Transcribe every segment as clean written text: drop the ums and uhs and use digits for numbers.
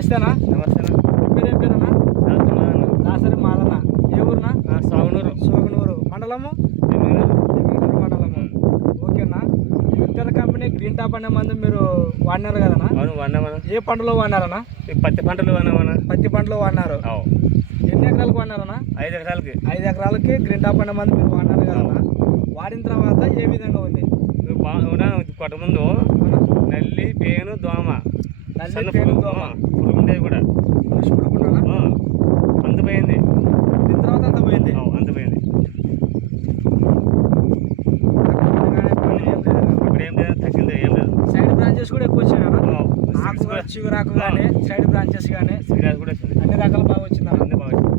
నమస్తేనా. నమస్తేనా. పేరేం పేరన్నా? దాసరి మాదన్న. ఏ ఊరునా? సాగునూరు. సోగనూరు మండలము, ఎమ్మిగనూరు మండలము. ఓకేనా. ఈ విత్తన కంపెనీ గ్రీన్ టాప్ అనే మందు మీరు వాడినారు కదనా? అవును వాడినామన్నా. ఏ పంటలో వాడినారన్నా? పత్తి పంటలు వాడినామన్నా. పత్తి పంటలో వాడినారు. ఎన్ని ఎకరాలకు వాడినారన్నా? 5 ఎకరాలకి. 5 ఎకరాలకి గ్రీన్ టాప్ అనే మందు మీరు వాడినారు కదన్నా? వాడిన తర్వాత ఏ విధంగా ఉంది? కొట్ట ముందు నల్లి పేను దోమ నల్లి పేను దోమ పురుగు ఉండేది కూడా పురుగుకున్నానా? అంత పోయింది. దీని తర్వాత అంత పోయింది. అంత పోయింది. ఇప్పుడు ఏం లేదు, తగ్గింది ఏం లేదు. సైడ్ బ్రాంచెస్ కూడా ఎక్కువ వచ్చాయి కదా? చిగురాకు కానీ సైడ్ బ్రాంచెస్ కానీ కూడా వచ్చింది. అన్ని రకాలు బాగా వచ్చిందా? అన్ని బాగా వచ్చింది.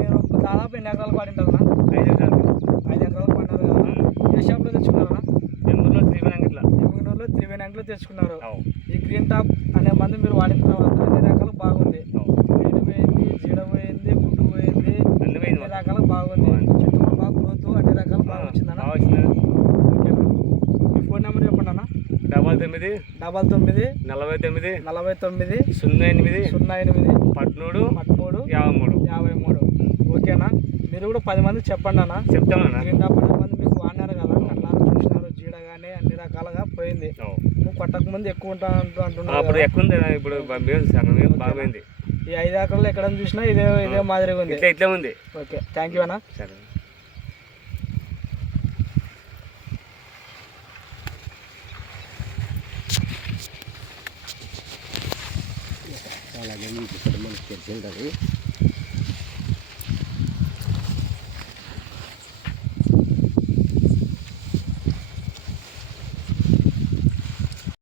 మీరు దాదాపు ఎన్ని ఎకరాలకు వాడింటారా? 5 ఎకరాలకి. 5 ఎకరాలకు వాడినారు కదా? ఏ షాప్లో తెచ్చుకున్నారా? ఎమ్మూరులో త్రివేణంగిట్ల. ఎమ్మిగనూరులో త్రివేణంగిలో తెచ్చుకున్నారు. ఈ గ్రీన్ టాప్ అనే మందు మీరు వాడిన తర్వాత అన్ని రకాలు బాగుంది. నీరు పోయింది, జీడ పోయింది, గుడ్డు పోయింది, అన్ని రకాలు బాగుంది. చెట్టు కూడా బాగా గ్రోత్ అన్ని రకాలు బాగా వచ్చిందన్న. వచ్చింది. ఓకేనా. మీ ఫోన్ నెంబర్ చెప్పండి అన్న. 99 99 49 49 08 08 13 13 53. 53. ఓకేనా. మీరు కూడా 10 మంది చెప్పండి అన్న. చెప్తామన్నా. గ్రీన్ టాప్ అనే మంది మీకు వాడినారు కదా, కళ్ళారు చూసినారు, జీడ కానీ అన్ని రకాలుగా పోయింది. నువ్వు కొట్టక ముందు ఎక్కువ అంటున్నావు. అప్పుడు ఎక్కువ ఉంది, ఇప్పుడు బాగుంది. ఈ 5 ఎకరాలు ఎక్కడ చూసినా ఇదే మాదిరిగా ఉంది. ఇట్లా ఉంది. ఓకే, థ్యాంక్ యూ అన్న. సరే. అలాగే మనకు తెలిసింది.